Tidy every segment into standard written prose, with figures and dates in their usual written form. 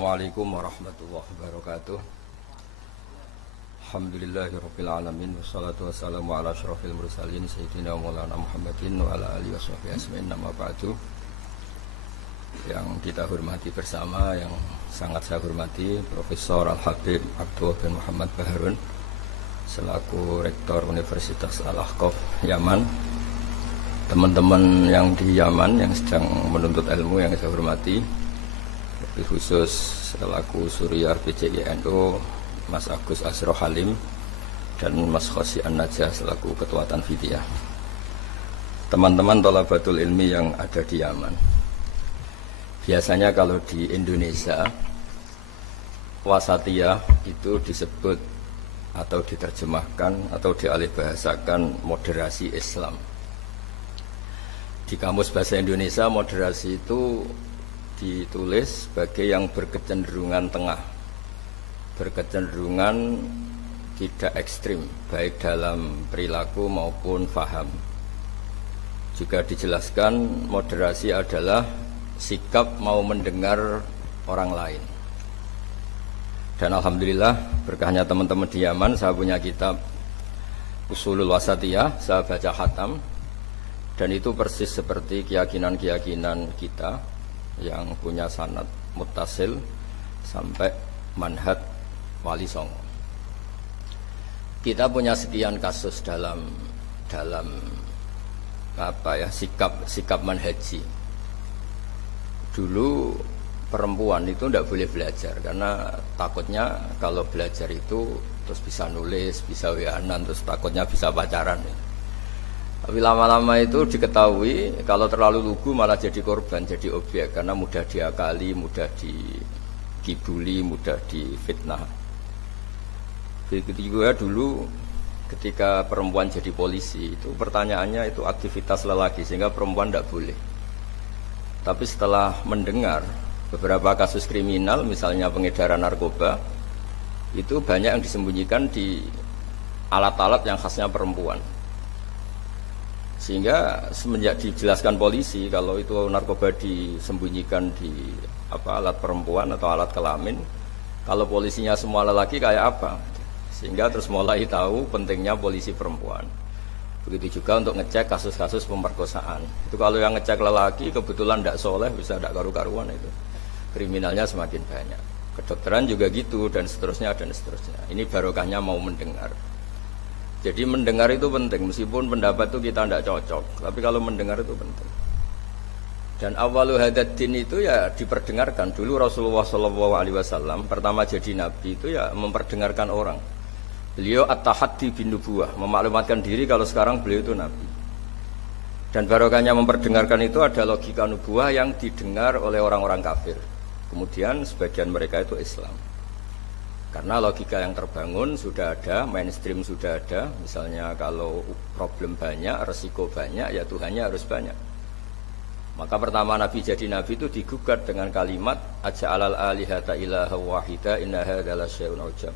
Assalamualaikum warahmatullahi wabarakatuh. Alhamdulillahirabbil alamin wassalatu wassalamu ala asyrofil mursalin sayyidina Maulana Muhammadin wa ala alihi washabbihi ajmain. Amma ba'du. Yang kita hormati bersama, yang sangat saya hormati Profesor Al-Habib Abdullah bin Muhammad Baharun selaku Rektor Universitas Al-Ahqaf Yaman. Teman-teman yang di Yaman yang sedang menuntut ilmu yang saya hormati, lebih khusus selaku Surya PCINU Mas Agus Asro Halim dan Mas Khosi An-Najah selaku Ketua Tanfidiyah. Teman-teman thalabatul ilmi yang ada di Yaman, biasanya kalau di Indonesia wasatiyah itu disebut atau diterjemahkan atau dialihbahasakan moderasi Islam. Di kamus bahasa Indonesia moderasi itu ditulis sebagai yang berkecenderungan tengah, berkecenderungan tidak ekstrim baik dalam perilaku maupun faham. Juga dijelaskan moderasi adalah sikap mau mendengar orang lain. Dan alhamdulillah berkahnya teman-teman di Yaman, saya punya kitab Ushulul Wasatiyah, saya baca khatam, dan itu persis seperti keyakinan-keyakinan kita yang punya sanad muttasil sampai manhaj Wali Songo. Kita punya sekian kasus dalam sikap manhaji. Dulu perempuan itu tidak boleh belajar karena takutnya kalau belajar itu terus bisa nulis, bisa WA-an, terus takutnya bisa pacaran. Tapi lama-lama itu diketahui kalau terlalu lugu malah jadi korban, jadi objek karena mudah diakali, mudah dikibuli, mudah difitnah. Begitu juga dulu ketika perempuan jadi polisi itu pertanyaannya itu aktivitas lelaki sehingga perempuan tidak boleh. Tapi setelah mendengar beberapa kasus kriminal misalnya pengedaran narkoba itu banyak yang disembunyikan di alat-alat yang khasnya perempuan. Sehingga semenjak dijelaskan polisi kalau itu narkoba disembunyikan di alat perempuan atau alat kelamin, kalau polisinya semua lelaki kayak apa? Sehingga terus mulai tahu pentingnya polisi perempuan. Begitu juga untuk ngecek kasus-kasus pemerkosaan. Itu kalau yang ngecek lelaki kebetulan tidak soleh, bisa tidak karu-karuan, itu kriminalnya semakin banyak. Kedokteran juga gitu dan seterusnya dan seterusnya. Ini barokahnya mau mendengar. Jadi mendengar itu penting, meskipun pendapat itu kita tidak cocok, tapi kalau mendengar itu penting. Dan awalu hadad din itu ya diperdengarkan. Dulu Rasulullah SAW pertama jadi nabi itu ya memperdengarkan orang. Beliau at-tahaddi bin nubuwah, memaklumatkan diri kalau sekarang beliau itu nabi. Dan barokahnya memperdengarkan itu ada logika nubuwah yang didengar oleh orang-orang kafir. Kemudian sebagian mereka itu Islam. Karena logika yang terbangun sudah ada, mainstream sudah ada. Misalnya kalau problem banyak, resiko banyak, ya Tuhannya harus banyak. Maka pertama Nabi jadi Nabi itu digugat dengan kalimat aja'alal alihata ilaha wahida inna hadza lasyai'un ujab.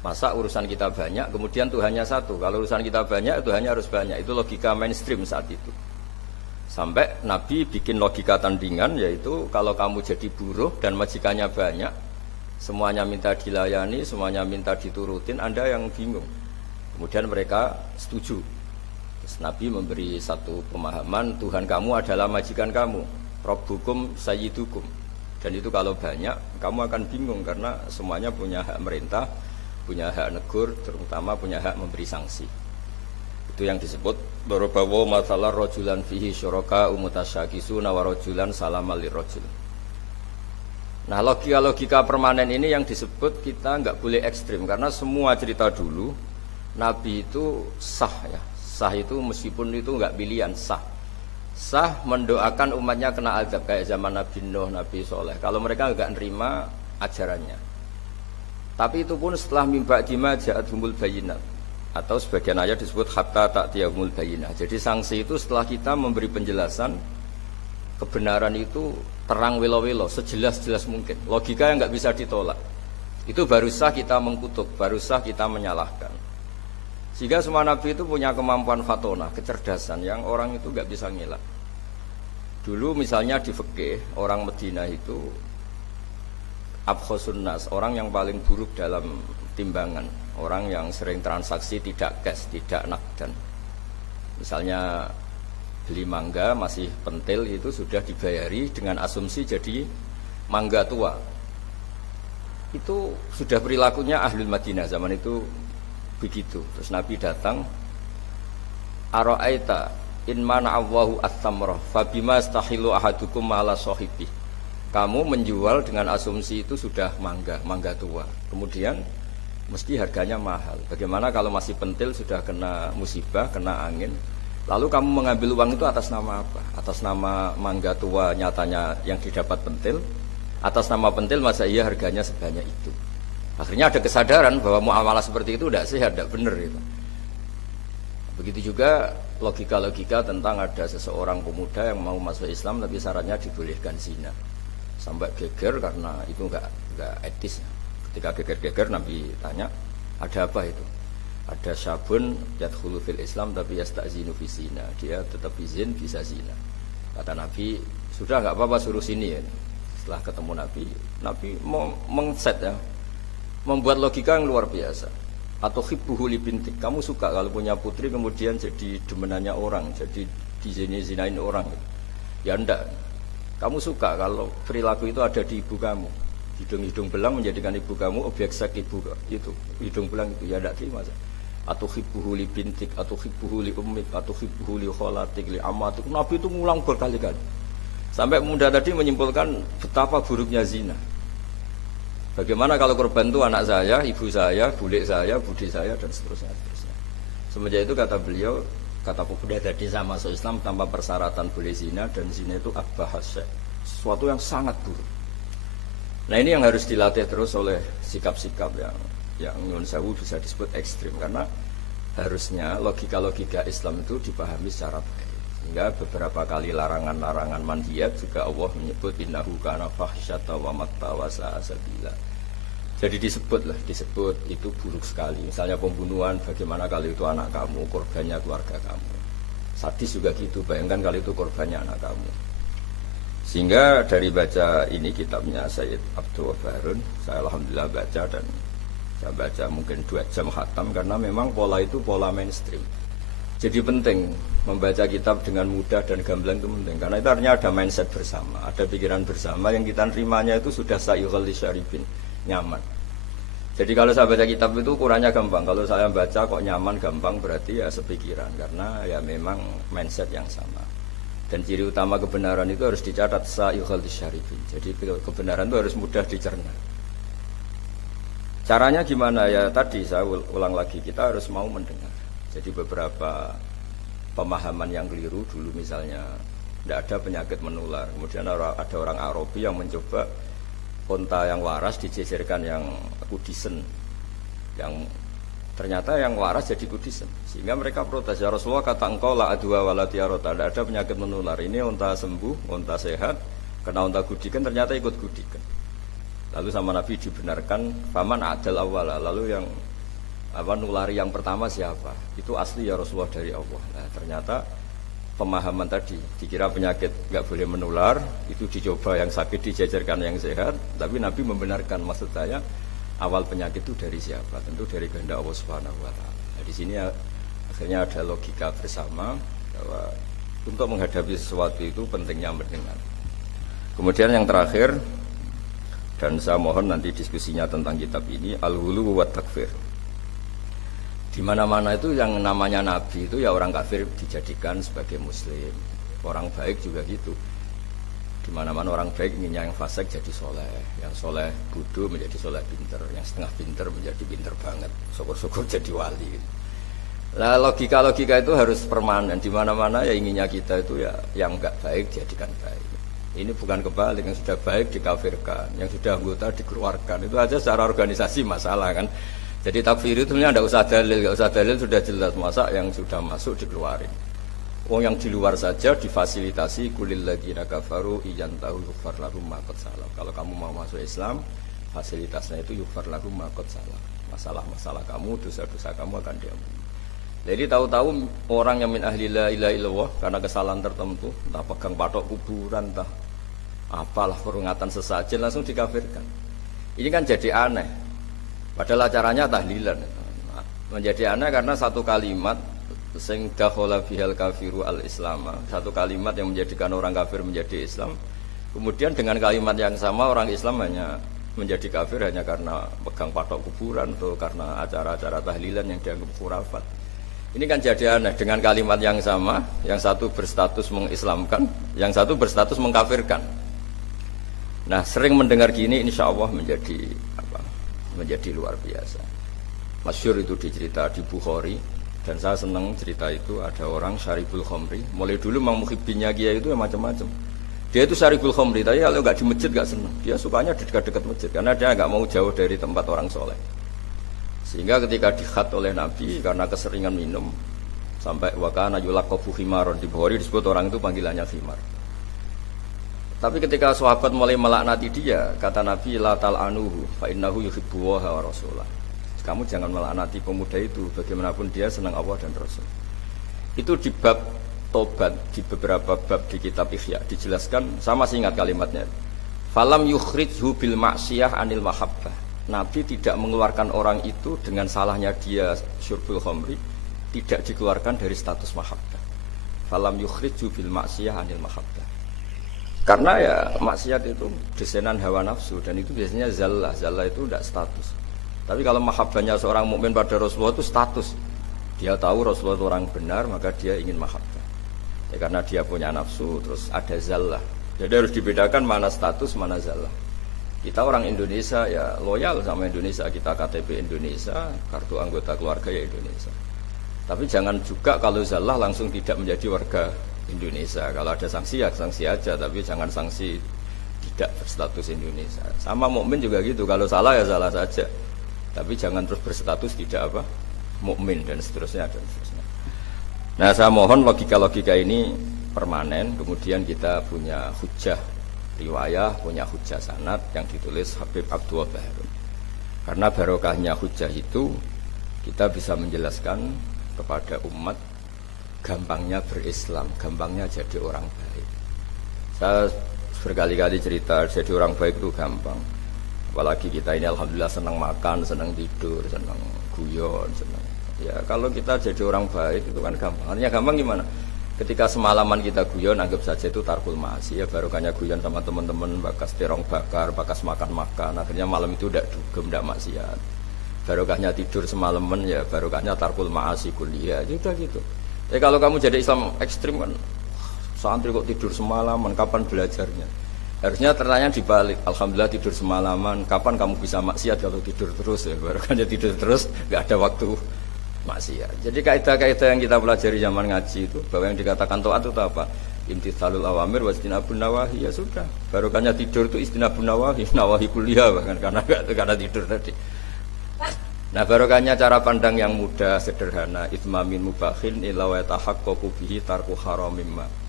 Masa urusan kita banyak, kemudian Tuhannya satu. Kalau urusan kita banyak, Tuhannya harus banyak. Itu logika mainstream saat itu. Sampai Nabi bikin logika tandingan, yaitu kalau kamu jadi buruh dan majikannya banyak, semuanya minta dilayani, semuanya minta diturutin, Anda yang bingung. Kemudian mereka setuju. Terus Nabi memberi satu pemahaman, Tuhan kamu adalah majikan kamu, Rabbukum sayyidukum. Dan itu kalau banyak, kamu akan bingung karena semuanya punya hak merintah, punya hak negur, terutama punya hak memberi sanksi. Itu yang disebut dorobawo masalah rojulan fihi syuraka umutasyakisuna wa rojulan salamal lirrojul. Nah logika-logika permanen ini yang disebut kita nggak boleh ekstrim karena semua cerita dulu Nabi itu sah ya, sah itu meskipun itu nggak pilihan, sah mendoakan umatnya kena azab kayak zaman Nabi Nuh, Nabi Soleh. Kalau mereka nggak nerima ajarannya, tapi itu pun setelah mimba dima ja'athumul bayinat atau sebagian ayat disebut hatta ta'tiyahumul bayinah. Jadi sanksi itu setelah kita memberi penjelasan kebenaran itu terang welo-welo, sejelas-jelas mungkin. Logika yang nggak bisa ditolak. Itu baru sah kita mengkutuk, baru sah kita menyalahkan. Sehingga semua nabi itu punya kemampuan fatona, kecerdasan yang orang itu nggak bisa ngelak. Dulu misalnya di fikih orang Madinah itu abkhosun nas, orang yang paling buruk dalam timbangan, orang yang sering transaksi tidak cash, tidak nakdan. Misalnya beli mangga masih pentil itu sudah dibayari dengan asumsi jadi mangga tua. Itu sudah perilakunya ahlul Madinah zaman itu begitu. Terus Nabi datang, ara'aita in mana Allahu at-tamrah fabima stahilu ahadukum ala sahibi. Kamu menjual dengan asumsi itu sudah mangga tua. Kemudian mesti harganya mahal. Bagaimana kalau masih pentil sudah kena musibah, kena angin? Lalu kamu mengambil uang itu atas nama apa? Atas nama mangga tua nyatanya yang didapat pentil, atas nama pentil masa iya harganya sebanyak itu. Akhirnya ada kesadaran bahwa muamalah seperti itu tidak sehat, tidak benar itu. Begitu juga logika-logika tentang ada seseorang pemuda yang mau masuk Islam tapi syaratnya dibolehkan zina. Sampai geger karena itu enggak etis. Ketika geger-geger Nabi tanya, ada apa itu? Ada syabun yadkhulu fil Islam tapi yasta'zinu fi zina. Dia tetap izin bisa zina. Kata Nabi, sudah enggak apa-apa suruh sini ya. Setelah ketemu Nabi mau mengset ya, membuat logika yang luar biasa. Atau hibbuhu li bintik, kamu suka kalau punya putri kemudian jadi demenannya orang, jadi dizinain orang. Ya enggak. Kamu suka kalau perilaku itu ada di ibu kamu. Hidung belang menjadikan ibu kamu objek seks ibu itu. Hidung belang itu ya enggak terima. Atau hibbuhu li bintik, atau hibbuhu li ummik, atau hibbuhu li kholatik, li amatik. Nabi itu ngulang berkali-kali. Sampai pemuda tadi menyimpulkan betapa buruknya zina. Bagaimana kalau korban itu anak saya, ibu saya, bule saya, budi saya, dan seterusnya. Semenjak itu kata beliau, kata pemuda tadi sama masuk Islam tanpa persyaratan boleh zina, dan zina itu abbahasya, sesuatu yang sangat buruk. Nah ini yang harus dilatih terus oleh sikap-sikap yang nyun sewu bisa disebut ekstrim, karena harusnya logika-logika Islam itu dipahami secara baik. Sehingga beberapa kali larangan-larangan manhiyat juga Allah menyebut innahu kana fahsyata wa matta wa sa'a sabila. Jadi disebut itu buruk sekali. Misalnya pembunuhan, bagaimana kalau itu anak kamu, korbannya keluarga kamu. Sadis juga gitu, bayangkan kalau itu korbannya anak kamu. Sehingga dari baca ini kitabnya Sayyid Abdul Harun, saya alhamdulillah baca, dan saya baca mungkin 2 jam khatam karena memang pola itu pola mainstream. Jadi penting membaca kitab dengan mudah dan gamblang itu penting, karena itu artinya ada mindset bersama, ada pikiran bersama yang kita terimanya itu sudah sayyuhal lisyaribin, nyaman. Jadi kalau saya baca kitab itu ukurannya gampang, kalau saya baca kok nyaman gampang berarti ya sepikiran, karena ya memang mindset yang sama. Dan ciri utama kebenaran itu harus dicatat sayyuhal lisyaribin. Jadi kebenaran itu harus mudah dicerna. Caranya gimana ya? Tadi saya ulang lagi, kita harus mau mendengar. Jadi beberapa pemahaman yang keliru dulu, misalnya tidak ada penyakit menular, kemudian ada orang Arabi yang mencoba unta yang waras dijejerkan yang kudisen, yang ternyata yang waras jadi kudisen, sehingga mereka protes, ya Rasulullah kata engkau la adwa wala tiarota, tidak ada penyakit menular, ini unta sembuh, unta sehat, kena unta gudikan ternyata ikut gudikan. Lalu sama Nabi dibenarkan, faman adal awala, lalu yang nulari yang pertama siapa? Itu asli ya Rasulullah dari Allah. Nah, ternyata pemahaman tadi dikira penyakit nggak boleh menular, itu dicoba yang sakit dijajarkan yang sehat, tapi Nabi membenarkan, maksud saya awal penyakit itu dari siapa? Tentu dari kehendak Allah Subhanahu wa taala. Nah, di sini akhirnya ada logika bersama bahwa untuk menghadapi sesuatu itu pentingnya mendengar. Kemudian yang terakhir, dan saya mohon nanti diskusinya tentang kitab ini, al-ghulu wa takfir. Di mana-mana itu yang namanya nabi itu ya orang kafir dijadikan sebagai muslim, orang baik juga gitu. Di mana-mana orang baik inginnya yang fasik jadi soleh, yang soleh bodoh menjadi soleh pinter, yang setengah pinter menjadi pinter banget, syukur-syukur jadi wali. Nah logika-logika itu harus permanen. Di mana-mana ya inginnya kita itu ya yang enggak baik jadikan baik. Ini bukan kebalik, yang sudah baik dikafirkan, yang sudah anggota dikeluarkan. Itu aja secara organisasi masalah kan. Jadi takfir itu sebenarnya tidak usah dalil sudah jelas, masa yang sudah masuk dikeluarin. Yang di luar saja difasilitasi kulil ladzina kafaru iyantahu yughfar lahum ma qad salaf. Kalau kamu mau masuk Islam, fasilitasnya itu yughfar lahum ma qad salaf. Masalah-masalah kamu, dosa-dosa kamu akan diampuni. Jadi tahu-tahu orang yang min ahli la ilaha illallah karena kesalahan tertentu, entah pegang patok kuburan, entah apalah peringatan sesajen langsung dikafirkan. Ini kan jadi aneh. Padahal acaranya tahlilan. Menjadi aneh karena satu kalimat sing dakhala bihal kafiru al-islam. Satu kalimat yang menjadikan orang kafir menjadi Islam. Kemudian dengan kalimat yang sama orang Islam hanya menjadi kafir hanya karena pegang patok kuburan atau karena acara-acara tahlilan yang dianggap khurafat. Ini kan jadi aneh dengan kalimat yang sama, yang satu berstatus mengislamkan, yang satu berstatus mengkafirkan. Nah, sering mendengar gini insya Allah menjadi luar biasa. Masyhur itu dicerita di Bukhari dan saya senang cerita itu. Ada orang syaribul khamri, mulai dulu memang muhibbinnya Kiai itu macam-macam. Dia itu syaribul khamri, tapi kalau nggak di masjid nggak senang. Dia sukanya di dekat-dekat masjid karena dia nggak mau jauh dari tempat orang soleh. Sehingga ketika dikhat oleh Nabi karena keseringan minum sampai wakana yulaqabu khimaron, di Bukhari disebut orang itu panggilannya khimar. Tapi ketika sahabat mulai melaknati dia, kata Nabi la tal'anuhu fa innahu yuhibbullaha wa rasulah. Kamu jangan melaknati pemuda itu, bagaimanapun dia senang Allah dan Rasul. Itu di bab tobat, di beberapa bab di kitab Ihya dijelaskan, sama masih ingat kalimatnya. Falam yukhrijhu bil ma'siyah anil mahabbah. Nabi tidak mengeluarkan orang itu dengan salahnya dia syurbul khamri, tidak dikeluarkan dari status mahabbah. Falam yukhrijhu bil ma'siyah anil mahabbah. Karena ya maksiat itu desainer hawa nafsu dan itu biasanya zallah. Zallah itu tidak status. Tapi kalau mahabbahnya seorang mukmin pada Rasulullah itu status. Dia tahu Rasulullah itu orang benar, maka dia ingin mahabbah. Ya, karena dia punya nafsu, terus ada zallah. Jadi harus dibedakan mana status, mana zallah. Kita orang Indonesia ya loyal sama Indonesia, kita KTP Indonesia, kartu anggota keluarga ya Indonesia. Tapi jangan juga kalau zallah langsung tidak menjadi warga Indonesia. Kalau ada sanksi ya sanksi aja, tapi jangan sanksi tidak berstatus Indonesia. Sama mukmin juga gitu, kalau salah ya salah saja. Tapi jangan terus berstatus tidak mukmin dan seterusnya dan seterusnya. Nah, saya mohon logika-logika ini permanen. Kemudian kita punya hujjah riwayah, punya hujjah sanad yang ditulis Habib Abdul Baharun. Karena barokahnya hujjah itu kita bisa menjelaskan kepada umat gampangnya berislam, gampangnya jadi orang baik. Saya berkali-kali cerita jadi orang baik itu gampang. Apalagi kita ini alhamdulillah senang makan, senang tidur, senang guyon, senang. Ya kalau kita jadi orang baik itu kan gampang. Artinya gampang gimana? Ketika semalaman kita guyon, anggap saja itu tarkul ma'asi. Ya barokahnya guyon sama teman-teman, bakas terong bakar, bakas makan-makan. Akhirnya malam itu tidak dugem, tidak maksiat. Barokahnya tidur semalaman, ya barokahnya tarkul ma'asi kuliah. Ya udah gitu. Tapi kalau kamu jadi Islam ekstrim kan, santri kok tidur semalaman, kapan belajarnya? Harusnya pertanyaan dibalik. Alhamdulillah tidur semalaman. Kapan kamu bisa maksiat kalau tidur terus? Ya barokahnya tidur terus, nggak ada waktu maksiat. Jadi kaidah-kaidah yang kita pelajari zaman ngaji itu, bahwa yang dikatakan taat itu apa? Imtithalul awamir wajtinabun nawahi. Ya sudah. Barokahnya tidur itu istinabun nawahi, nawahi kuliah bahkan karena tidur tadi. Nah barokahnya cara pandang yang mudah, sederhana. Itmamin mubakhin illa wa yatahaqqaqu bihi tarku haramimma.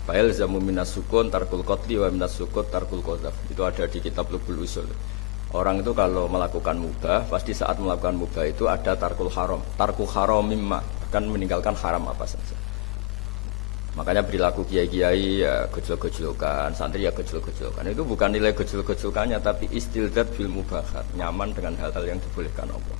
Fa'il zamu minas sukun tarkul qatli wa minas sukut tarkul qadzaf. Itu ada di kitab Lubul Usul. Orang itu kalau melakukan mubah, pasti saat melakukan mubah itu ada tarkul haram. Tarku haram mimma, akan meninggalkan haram apa saja. Makanya perilaku kiai-kiai ya gejol-gejolkan, santri ya gejol-gejolkan. Itu bukan nilai gejol-gejolkannya, tapi istildat bil mubahat, nyaman dengan hal-hal yang dibolehkan Allah.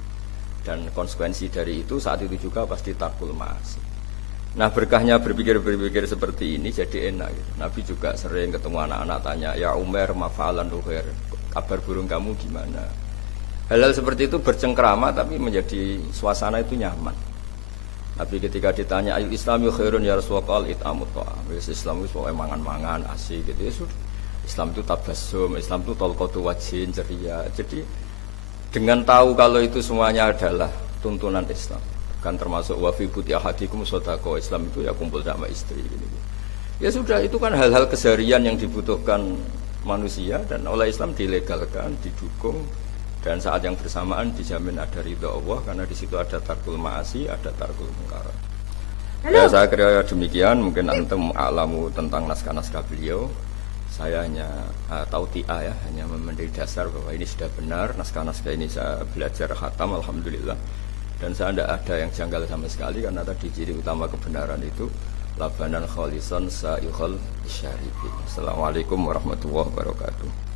Dan konsekuensi dari itu saat itu juga pasti tarkul ma'asi. Nah berkahnya berpikir seperti ini jadi enak gitu. Nabi juga sering ketemu anak-anak tanya, ya Umar mafa'alan ruher, kabar burung kamu gimana? Hal-hal seperti itu bercengkrama tapi menjadi suasana itu nyaman. Tapi ketika ditanya ayu Islami khairun ya Rasulullah it'amut ta'am. Islam itu pokoknya mangan-mangan asik gitu ya sudah. Islam itu tabassum, Islam itu talqatu wajhin ceria. Jadi dengan tahu kalau itu semuanya adalah tuntunan Islam, kan termasuk wa fi buti ahadikum shadaqah. Islam itu ya kumpul sama istri gini. Ya sudah, itu kan hal-hal keseharian yang dibutuhkan manusia dan oleh Islam dilegalkan, didukung, dan saat yang bersamaan dijamin ada ridha Allah karena di situ ada tarkul ma'asi, ada tarkul munkar. Ya saya kira demikian, mungkin antum alamu tentang naskah-naskah beliau. Saya hanya tauti'ah ya, hanya memberi dasar bahwa ini sudah benar, naskah-naskah ini saya belajar khatam alhamdulillah. Dan saya tidak ada yang janggal sama sekali karena tadi ciri utama kebenaran itu labanan khalisan sa'ihul syaribin. Assalamualaikum warahmatullahi wabarakatuh.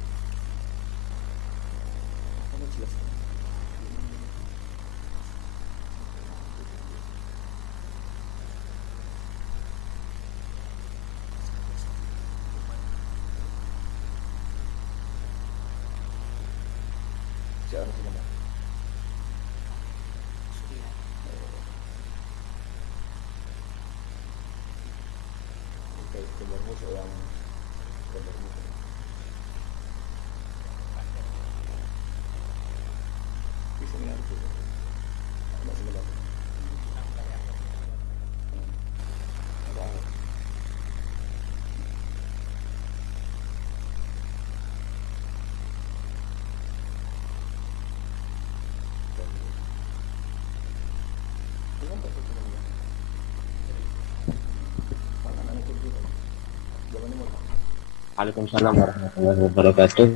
Waalaikumsalam warahmatullahi wabarakatuh.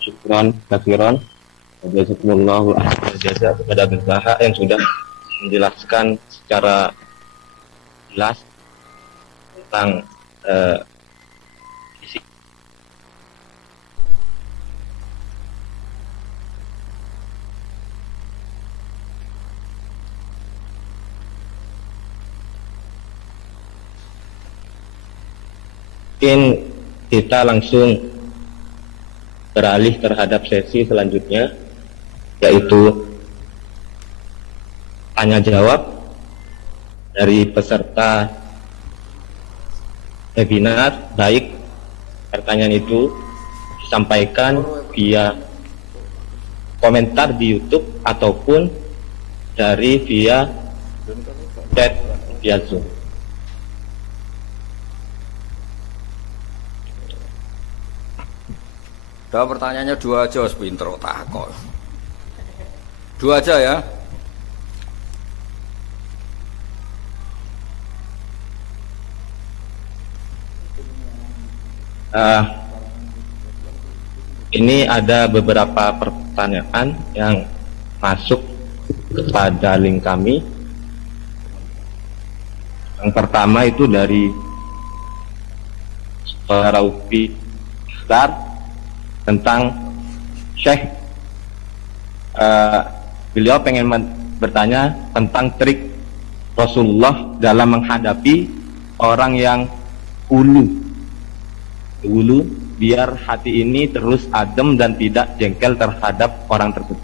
Syukron katsiran. Jazakumullahu khairan jazaa kepada Gus Daha yang sudah menjelaskan secara jelas tentang isi. Mungkin kita langsung beralih terhadap sesi selanjutnya, yaitu tanya jawab dari peserta webinar. Baik pertanyaan itu disampaikan via komentar di YouTube ataupun dari via chat via Zoom. Udah pertanyaannya dua aja, pinter takol. Dua aja ya. Ini ada beberapa pertanyaan yang masuk kepada link kami. Yang pertama itu dari saudara Upi Star tentang Syekh. Beliau pengen bertanya tentang trik Rasulullah dalam menghadapi orang yang ulu biar hati ini terus adem dan tidak jengkel terhadap orang tersebut.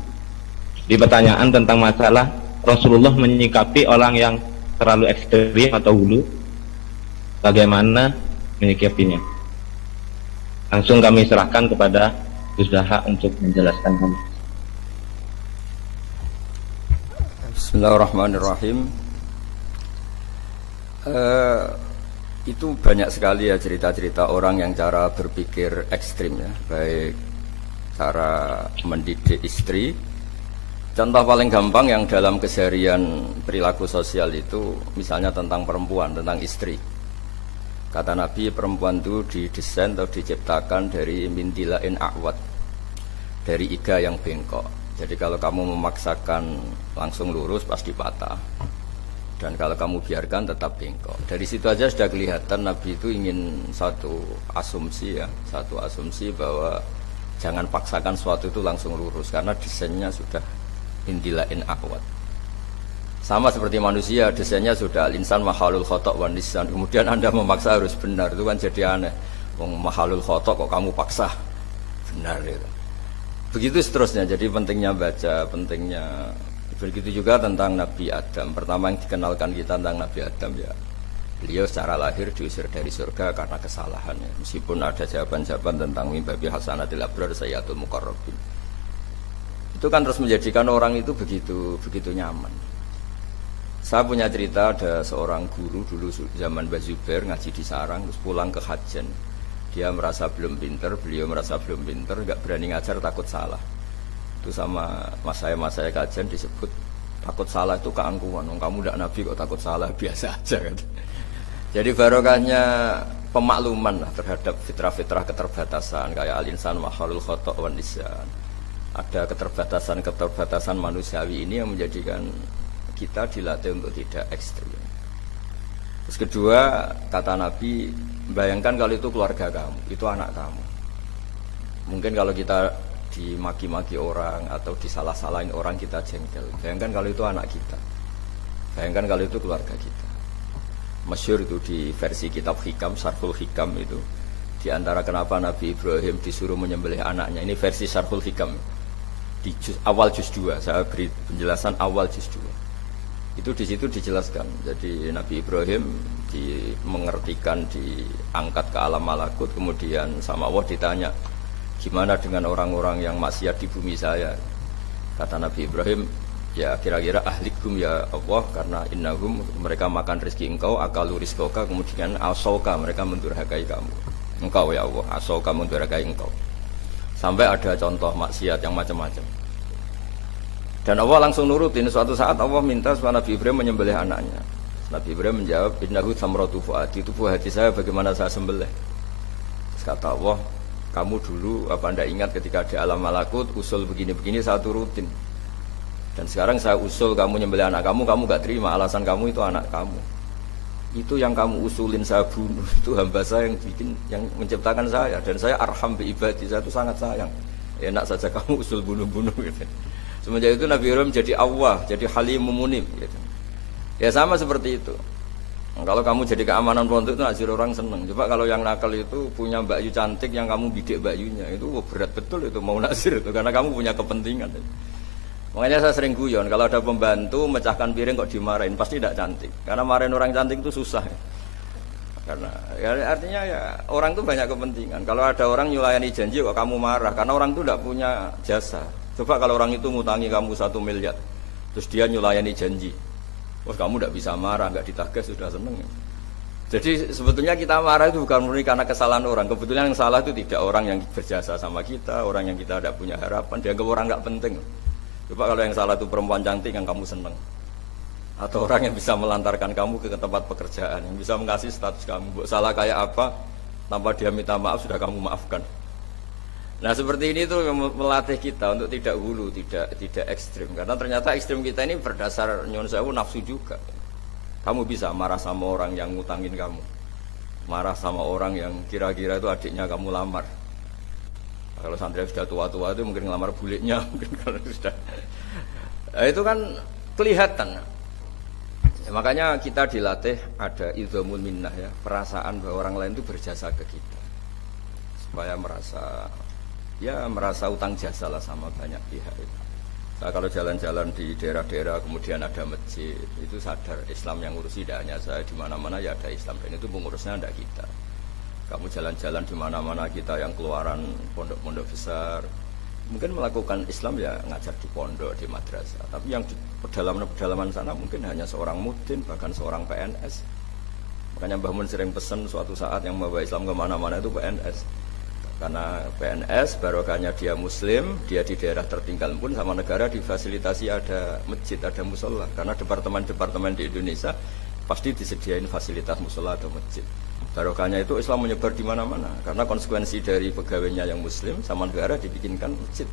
Di pertanyaan tentang masalah Rasulullah menyikapi orang yang terlalu ekstrim atau hulu, bagaimana menyikapinya? Langsung kami serahkan kepada Gus Daha untuk menjelaskan kami. Bismillahirrahmanirrahim. Itu banyak sekali ya cerita-cerita orang yang cara berpikir ekstrim ya, baik cara mendidik istri. Contoh paling gampang yang dalam keseharian perilaku sosial itu misalnya tentang perempuan, tentang istri. Kata Nabi, perempuan itu didesain atau diciptakan dari mindilain a'wad, dari iga yang bengkok. Jadi kalau kamu memaksakan langsung lurus pasti patah, dan kalau kamu biarkan tetap bengkok. Dari situ aja sudah kelihatan Nabi itu ingin satu asumsi bahwa jangan paksakan suatu itu langsung lurus, karena desainnya sudah mindilain a'wad. Sama seperti manusia, desainnya sudah al-insan mahalul khotok wan nisan. Kemudian Anda memaksa harus benar, itu kan jadi aneh. Wong mahalul khotok kok kamu paksa benar itu. Begitu seterusnya. Jadi pentingnya baca, pentingnya begitu juga tentang Nabi Adam. Pertama yang dikenalkan kita tentang Nabi Adam ya, beliau secara lahir diusir dari surga karena kesalahannya. Meskipun ada jawaban-jawaban tentang mimbabi hasanatil abrar sayyatul muqarrabin. Itu kan terus menjadikan orang itu begitu nyaman. Saya punya cerita, ada seorang guru dulu zaman Mbah Zubair ngaji di sarang, terus pulang ke Hajen. Dia merasa belum pinter, beliau merasa belum pinter, nggak berani ngajar, takut salah. Itu sama mas saya kajian disebut takut salah itu keangkuhan. Kamu tidak nabi kok takut salah, biasa aja kan. Jadi barokahnya pemakluman lah terhadap fitrah-fitrah keterbatasan kayak al-insan mahalul khotok wan nisan. Ada keterbatasan manusiawi ini yang menjadikan kita dilatih untuk tidak ekstrim. Terus kedua, kata Nabi, bayangkan kalau itu keluarga kamu, itu anak kamu. Mungkin kalau kita dimaki-maki orang atau disalah-salahin orang kita jengkel. Bayangkan kalau itu anak kita. Bayangkan kalau itu keluarga kita. Masyhur itu di versi kitab Hikam, Syarhul Hikam itu. Di antara kenapa Nabi Ibrahim disuruh menyembelih anaknya. Ini versi Syarhul Hikam. Di awal juz 2, saya beri penjelasan awal juz 2. Itu di situ dijelaskan. Jadi Nabi Ibrahim mengertikan, diangkat ke alam malakut, kemudian sama Allah ditanya, gimana dengan orang-orang yang maksiat di bumi saya? Kata Nabi Ibrahim, ya kira-kira ahlikum ya Allah, karena innahum, mereka makan rezeki engkau, akalu rizqoka, kemudian asauka, mereka mendurhakai kamu. Engkau ya Allah, asauka mendurhakai engkau. Sampai ada contoh maksiat yang macam-macam. Dan Allah langsung nurutin. Suatu saat Allah minta supaya Nabi Ibrahim menyembelih anaknya. Nabi Ibrahim menjawab, innahu samratu fuadi, itu buah hati saya, bagaimana saya sembelih. Terus kata Allah, kamu dulu apa anda ingat ketika di alam malakut usul begini-begini saya turutin. Dan sekarang saya usul kamu nyembelih anak kamu gak terima, alasan kamu itu anak kamu. Itu yang kamu usulin saya bunuh, itu hamba saya yang menciptakan saya, dan saya arham bi ibadi, saya itu sangat sayang. Enak saja kamu usul bunuh-bunuh gitu. Semenjak itu Nabi Ibrahim jadi awwah, jadi halim munib gitu. Ya sama seperti itu. Kalau kamu jadi keamanan pondok itu nasir orang seneng. Coba kalau yang nakal itu punya mbak Yu cantik yang kamu bidik mbak Yunya, itu berat betul itu mau nasir itu, karena kamu punya kepentingan. Makanya saya sering guyon, kalau ada pembantu mecahkan piring kok dimarahin, pasti tidak cantik. Karena marahin orang cantik itu susah. Karena ya, artinya ya orang itu banyak kepentingan. Kalau ada orang nyulayani janji kok kamu marah, karena orang itu tidak punya jasa. Coba kalau orang itu ngutangi kamu 1 miliar, terus dia nyulayani janji, kamu tidak bisa marah, nggak ditagih sudah seneng. Jadi sebetulnya kita marah itu bukan murni karena kesalahan orang. Kebetulan yang salah itu tidak orang yang berjasa sama kita, orang yang kita tidak punya harapan, dianggap orang nggak penting. Coba kalau yang salah itu perempuan cantik yang kamu seneng, atau orang yang bisa melantarkan kamu ke tempat pekerjaan, yang bisa mengasih status kamu, salah kayak apa, tanpa dia minta maaf sudah kamu maafkan. Nah seperti ini tuh melatih kita untuk tidak hulu, tidak ekstrim. Karena ternyata ekstrim kita ini berdasar nyuwun sewu nafsu juga. Kamu bisa marah sama orang yang ngutangin kamu, marah sama orang yang kira-kira itu adiknya kamu lamar. Kalau santri sudah tua-tua itu mungkin ngelamar buliknya, mungkin kalau sudah. Nah, itu kan kelihatan. Ya, makanya kita dilatih ada idhamul minnah ya, perasaan bahwa orang lain itu berjasa ke kita, supaya merasa utang jasa lah sama banyak pihak itu. Nah, kalau jalan-jalan di daerah-daerah kemudian ada masjid, itu sadar Islam yang ngurusi tidak hanya saya, di mana-mana ya ada Islam, dan itu pengurusnya tidak kita. Kamu jalan-jalan di mana-mana kita yang keluaran pondok-pondok besar, mungkin melakukan Islam ya ngajar di pondok, di madrasah. Tapi yang di pedalaman sana mungkin hanya seorang mudin, bahkan seorang PNS. Makanya Mbah Mun sering pesan suatu saat yang membawa Islam kemana-mana itu PNS. Karena PNS barokahnya dia muslim, dia di daerah tertinggal pun sama negara difasilitasi ada masjid, ada musola. Karena departemen-departemen di Indonesia pasti disediain fasilitas musola atau masjid. Barokahnya itu Islam menyebar di mana-mana. Karena konsekuensi dari pegawainya yang muslim sama negara dibikinkan masjid.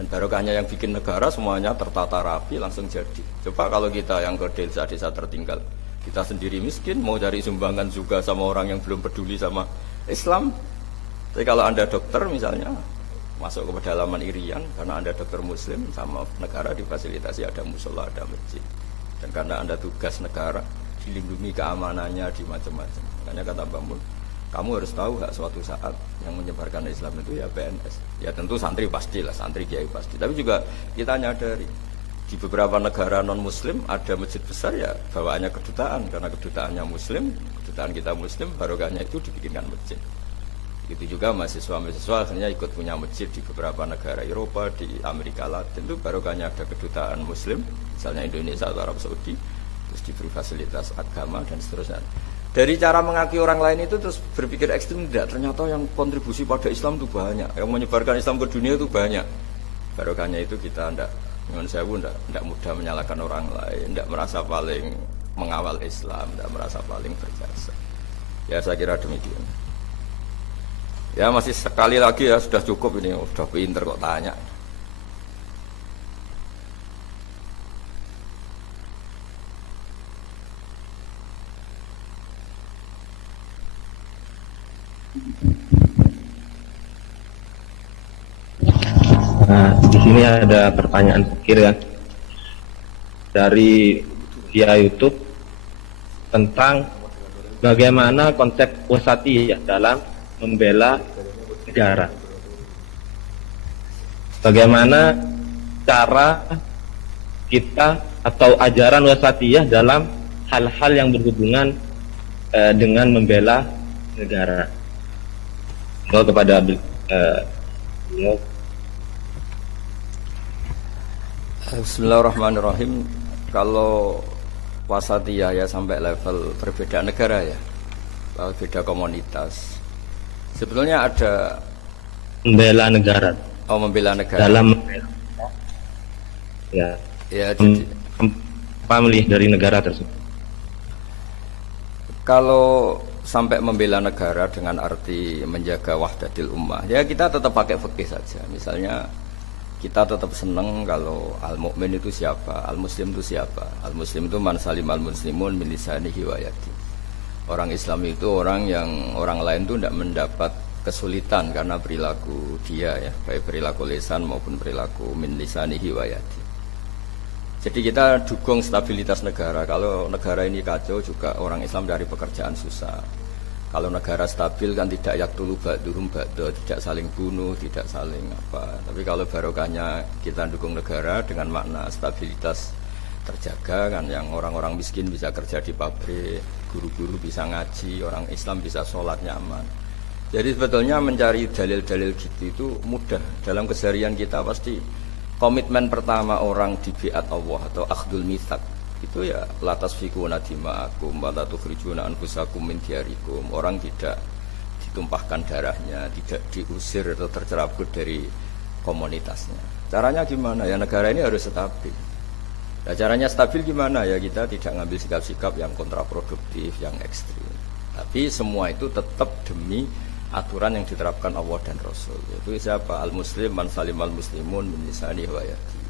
Dan barokahnya yang bikin negara semuanya tertata rapi langsung jadi. Coba kalau kita yang ke desa-desa tertinggal, kita sendiri miskin, mau cari sumbangan juga sama orang yang belum peduli sama Islam. Tapi kalau Anda dokter misalnya masuk ke pedalaman Irian, karena Anda dokter muslim sama negara difasilitasi ada musola, ada masjid. Dan karena Anda tugas negara, dilindungi keamanannya di macam-macam. Makanya kata Mbak Mun, kamu harus tahu hak suatu saat yang menyebarkan Islam itu ya PNS. Ya tentu santri pastilah, santri kiai pasti. Tapi juga kita nyadari di beberapa negara non muslim ada masjid besar ya bawaannya kedutaan, karena kedutaannya muslim, kedutaan kita muslim, barokahnya itu dibikinkan masjid. Itu juga mahasiswa-mahasiswa akhirnya ikut punya masjid di beberapa negara Eropa, di Amerika Latin, itu barokahnya ada kedutaan muslim, misalnya Indonesia atau Arab Saudi, terus diberi fasilitas agama dan seterusnya. Dari cara mengakui orang lain itu terus berpikir ekstrim, tidak, ternyata yang kontribusi pada Islam itu banyak, yang menyebarkan Islam ke dunia itu banyak. Barokahnya itu kita nyuwun sewu tidak mudah menyalahkan orang lain, tidak merasa paling mengawal Islam, tidak merasa paling berjasa. Ya saya kira demikian. Ya masih sekali lagi ya, sudah cukup ini, sudah pinter kok tanya. Nah, di sini ada pertanyaan terakhir ya dari via YouTube tentang bagaimana konsep wasatiyah dalam membela negara. Bagaimana cara kita atau ajaran wasatiyah dalam hal-hal yang berhubungan dengan membela negara. Kepada Bismillahirrahmanirrahim. Kalau wasatiyah ya sampai level berbeda negara ya, beda komunitas. Sebetulnya ada membela negara. Oh, membela negara. Dalam ya jadi pamilih dari negara tersebut. Kalau sampai membela negara dengan arti menjaga wahdatil ummah, ya kita tetap pakai fikih saja. Misalnya kita tetap senang kalau al-mukmin itu siapa, al-muslim itu siapa. Al-muslim itu man salim al-muslimun min lisanihi wa yadihi. Orang Islam itu orang yang orang lain itu tidak mendapat kesulitan karena perilaku dia ya, baik perilaku lisan maupun perilaku min lisanihi wa yadihi. Jadi kita dukung stabilitas negara. Kalau negara ini kacau juga orang Islam dari pekerjaan susah. Kalau negara stabil kan tidak yaktulu ba'duhum ba'da, tidak saling bunuh, tidak saling apa. Tapi kalau barokahnya kita dukung negara dengan makna stabilitas terjaga kan, yang orang-orang miskin bisa kerja di pabrik, guru-guru bisa ngaji, orang Islam bisa sholat nyaman. Jadi sebetulnya mencari dalil-dalil gitu itu mudah. Dalam keseharian kita pasti komitmen pertama orang di biat Allah atau akhdul mitsaq itu ya la tasfikuna dima'akum wa la tukhrijuna anfusakum min diyarikum. Orang tidak ditumpahkan darahnya, tidak diusir atau tercerabut dari komunitasnya. Caranya gimana? Ya negara ini harus stabil. Nah, caranya stabil gimana? Ya kita tidak ngambil sikap-sikap yang kontraproduktif, yang ekstrim. Tapi semua itu tetap demi aturan yang diterapkan Allah dan Rasul. Yaitu siapa? Al-muslim man salimal muslimun min lisanihi wa yadihi.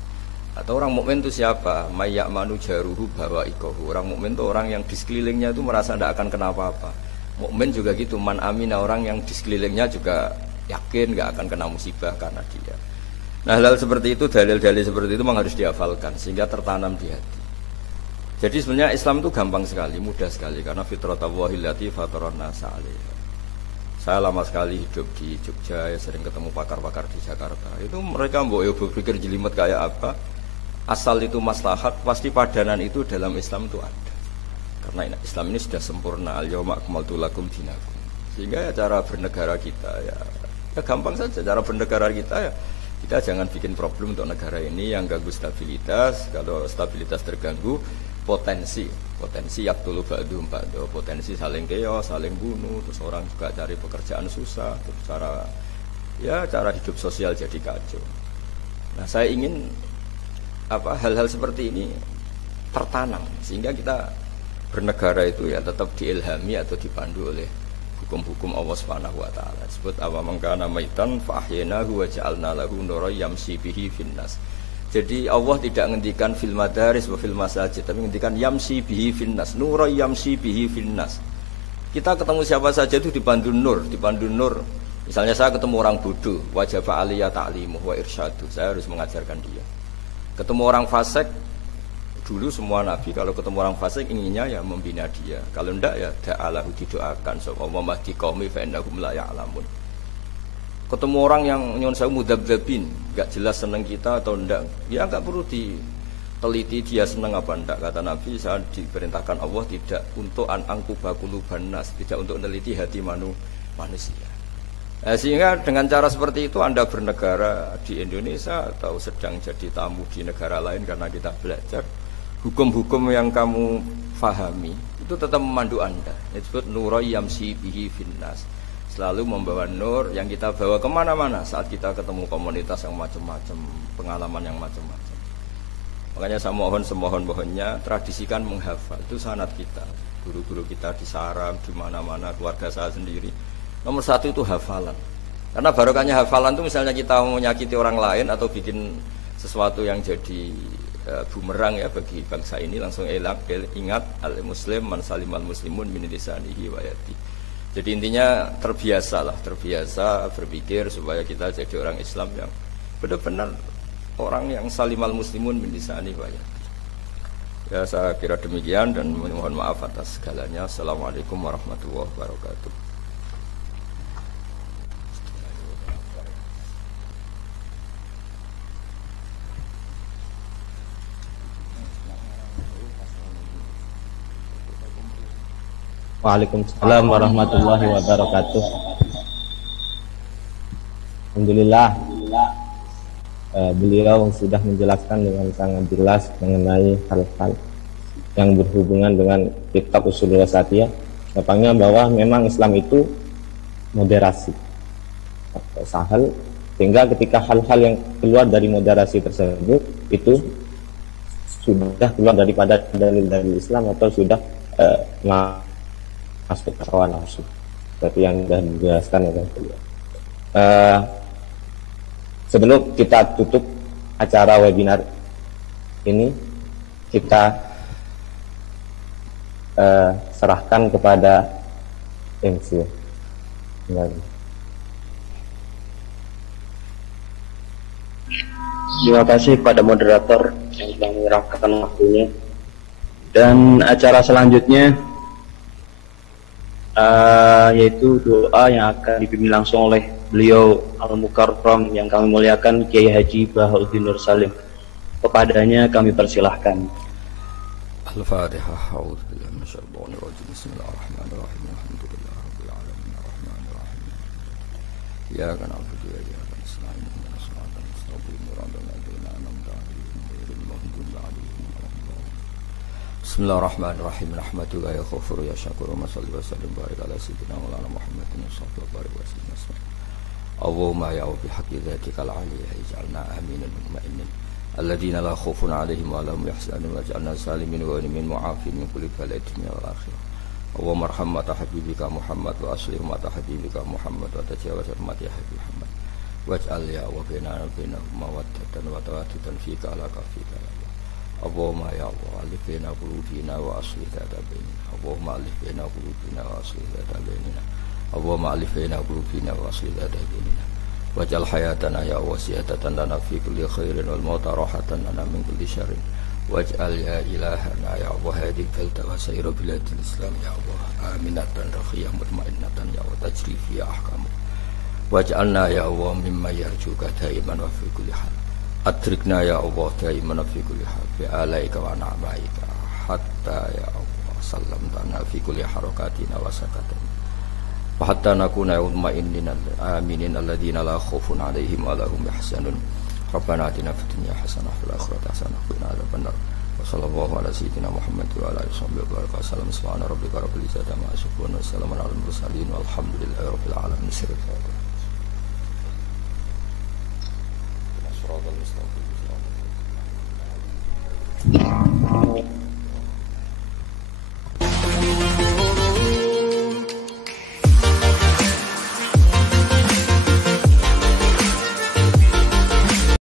Atau orang mukmin itu siapa? May ya'manu jaruhu bawa'iqahu. Orang mukmin itu orang yang di sekelilingnya itu merasa tidak akan kena apa-apa. Mukmin juga gitu, man amina, orang yang di sekelilingnya juga yakin tidak akan kena musibah karena dia. Nah, hal seperti itu, dalil-dalil seperti itu memang harus dihafalkan sehingga tertanam di hati. Jadi sebenarnya Islam itu gampang sekali, mudah sekali, karena fitratallahi allati fataran nasa 'alaiha. Saya lama sekali hidup di Jogja, ya sering ketemu pakar-pakar di Jakarta. Itu mereka berpikir jelimet kayak apa? Asal itu maslahat, pasti padanan itu dalam Islam itu ada. Karena Islam ini sudah sempurna, al-yauma akmaltu lakum dinakum. Sehingga ya cara bernegara kita ya gampang saja. Cara bernegara kita ya kita jangan bikin problem untuk negara ini yang ganggu stabilitas. Kalau stabilitas terganggu, potensi yaktulu ba'dhum ba'da, potensi saling keos, saling bunuh, terus orang juga cari pekerjaan susah, terus cara hidup sosial jadi kacau. Nah, saya ingin hal-hal seperti ini tertanam sehingga kita bernegara itu ya tetap diilhami atau dipandu oleh hukum-hukum Allah Subhanahu wa taala. Sebut awa mangkana maitan fa ahyaynahu wa ja'alna lahu nuran yamshi bihi finnas. Jadi Allah tidak ngendikan fil madaris wa fil masajid, tapi ngendikan yamshi bihi finnas, nuran yamshi bihi finnas. Kita ketemu siapa saja itu dipandu nur. Misalnya saya ketemu orang bodoh, wajib aliyah ta'limuh wa irsyadu. Saya harus mengajarkan dia. Ketemu orang fasik, dulu semua nabi kalau ketemu orang fasik inginnya ya membina dia. Kalau enggak ya da'alahu, didoakan sapa mahdi qaumi fa innahum la ya'lamun. Ketemu orang yang nyun sewu mudzabdzabin, enggak jelas seneng kita atau enggak, ya enggak perlu diteliti dia seneng apa enggak. Kata Nabi, saya diperintahkan Allah tidak untuk angkuba quluban nas, tidak untuk meneliti hati manusia. Nah, sehingga dengan cara seperti itu Anda bernegara di Indonesia atau sedang jadi tamu di negara lain, karena kita belajar hukum-hukum yang kamu fahami itu tetap memandu Anda. Itu disebut nuroi yamsi bihi finnas, selalu membawa nur yang kita bawa kemana-mana saat kita ketemu komunitas yang macam-macam, pengalaman yang macam-macam. Makanya saya semohon-mohonnya tradisikan menghafal, itu sanad kita. Guru-guru kita di sarang, di mana-mana, keluarga saya sendiri. Nomor satu itu hafalan. Karena barokahnya hafalan itu misalnya kita mau menyakiti orang lain atau bikin sesuatu yang jadi bumerang ya bagi bangsa ini, langsung ingat al-muslim man salimal muslimun min lisanihi wa yadihi. Jadi intinya terbiasa berpikir supaya kita jadi orang Islam yang benar-benar orang yang salimal muslimun min lisani wa yadihi. Ya saya kira demikian dan mohon maaf atas segalanya. Assalamualaikum warahmatullahi wabarakatuh. Waalaikumsalam warahmatullahi wabarakatuh. Alhamdulillah, beliau sudah menjelaskan dengan sangat jelas mengenai hal-hal yang berhubungan dengan kitab Ushul Wasatiyah. Gampangnya bahwa memang Islam itu moderasi atau sahal, sehingga ketika hal-hal yang keluar dari moderasi tersebut itu sudah keluar daripada dalil-dalil Islam atau sudah masuk ke hawa nafsu seperti yang sudah dijelaskan oleh beliau. Sebelum kita tutup acara webinar ini, kita serahkan kepada MC. Terima kasih kepada moderator yang telah menyerahkan waktunya. Dan acara selanjutnya yaitu doa yang akan dipimpin langsung oleh beliau Al-Mukarram yang kami muliakan, Kiai Haji Bahauddin Nur Salim. Kepadanya kami persilahkan. Al-Fatihah. A'udzubillahi minasyaitonir rajim. Bismillahirrahmanirrahim. Alhamdulillahirabbil alamin arrahmanir rahim. Iyyaka na'budu wa iyyaka nasta'in. Ihdinas siratal mustaqim. Siratal ladzina an'amta 'alaihim ghairil maghdubi 'alaihim waladdallin. Bismillahirrahmanirrahim. Rahmatuka ya Ghafur ya Syakur. Shalli wa sallim barik ala sayyidina Maulana Muhammadin sallallahu alaihi wasallam. Allahumma ya bi haqqi dzatikal aliyyah ij'alna aminin mutmainin alladzina la khaufun 'alaihim wa lahum yahzanun waj'alna salimin wa min mu'afin min kulli bala'in ya akhir. Allahumma arham mata habibika Muhammad wa aslih mata habibika Muhammad wa tajawaz mata habib Muhammad waj'al ya wa bainahum mawaddatan wa tawaddatan fika ala kafika. Allahumma ya Allah alif baina qulubina wa aslih dzata bainina. Allahumma alif baina qulubina wa aslih dzata bainina. Allahumma alif baina qulubina wa aslih dzata bainina. Waj'al hayatana ya wasiyatan lana fi kulli khairin wal mauta rahatan lana min kulli syarrin. Waj'al ya ilahana ya Allah hadhihi balda wa sayra biladil Islam ya Allah aminatan rakhiyah mutmainnatan ya Allah tajri fi ahkamu. Waj'alna ya Allah mimma yarjuka daiman wa fi kulli hal. Adrikna ya Allah daiman fi kulli hal bi alaika wa na'maika hatta ya Allah sallamtana fi kulli harakatina wa sakatina wa hatta nakuna mutmainnin aminin alladzina la khaufun 'alaihim wa lahum yahzanun. Rabbana atina fid dunya hasanah wa fil akhirati hasanah wa qina adzabannar. Wa sallallahu ala sayyidina Muhammad wa ala alihi wa sallam. Subhana rabbika rabbil izzati amma yasifun wa salamun alal mursalin walhamdulillahi rabbil alamin. Sirrul Fatiha. Surah Al-Mustaqim.